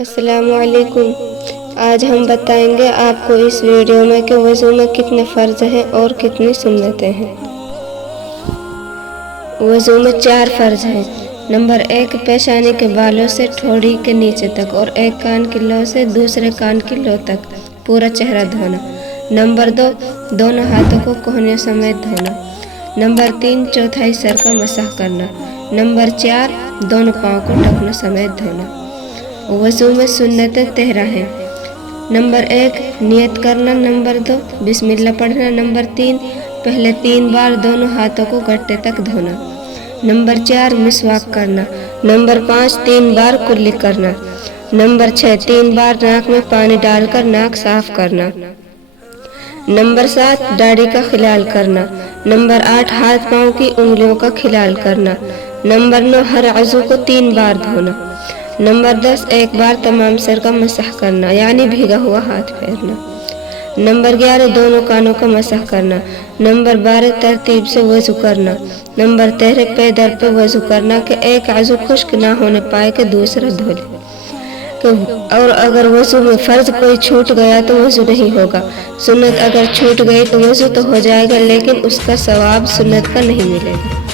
السلام علیکم۔ آج ہم بتائیں گے آپ کو اس ویڈیو میں کہ وضو میں کتنے فرض ہیں اور کتنی سنتیں ہیں۔ وضو میں 4 فرض ہیں۔ نمبر 1، پیشانی کے بالوں سے ٹھوڑی کے نیچے تک اور ایک کان کی لو سے دوسرے کان کی لو تک پورا چہرہ دھونا۔ نمبر 2، دونوں ہاتھوں کو کہنیوں سمیت دھونا۔ نمبر 3، چوتھائی سر کا مسح کرنا۔ نمبر 4، دونوں پاؤں کو ٹخنوں سمیت دھونا۔ وضو میں سنتیں 13 ہیں۔ نمبر 1، نیت کرنا۔ نمبر 2، بسم اللہ پڑھنا۔ نمبر 3، پہلے 3 بار دونوں ہاتھوں کو گھٹنے تک دھونا۔ نمبر 4، مسواک کرنا۔ نمبر 5، 3 بار کلی کرنا۔ نمبر 6، 3 بار ناک میں پانی ڈال کر ناک صاف کرنا۔ نمبر 7، داڑھی کا خلال کرنا۔ نمبر 8، ہاتھ پاؤں کی انگلیوں کا خلال کرنا۔ نمبر 9، ہر عضو کو 3 بار دھونا۔ نمبر 10، 1 بار تمام سر کا مسح کرنا یعنی بھیگا ہوا ہاتھ پھیرنا۔ نمبر 11، دونوں کانوں کا مسح کرنا۔ نمبر 12، ترتیب سے وضو کرنا۔ نمبر 13، پے در پہ وضو کرنا کہ ایک عضو خشک نہ ہونے پائے کہ دوسرا دھو لے۔ اور اگر وضو میں فرض کوئی چھوٹ گیا تو وضو نہیں ہوگا۔ سنت اگر چھوٹ گئی تو وضو تو ہو جائے گا لیکن اس کا ثواب سنت کا نہیں ملے گا۔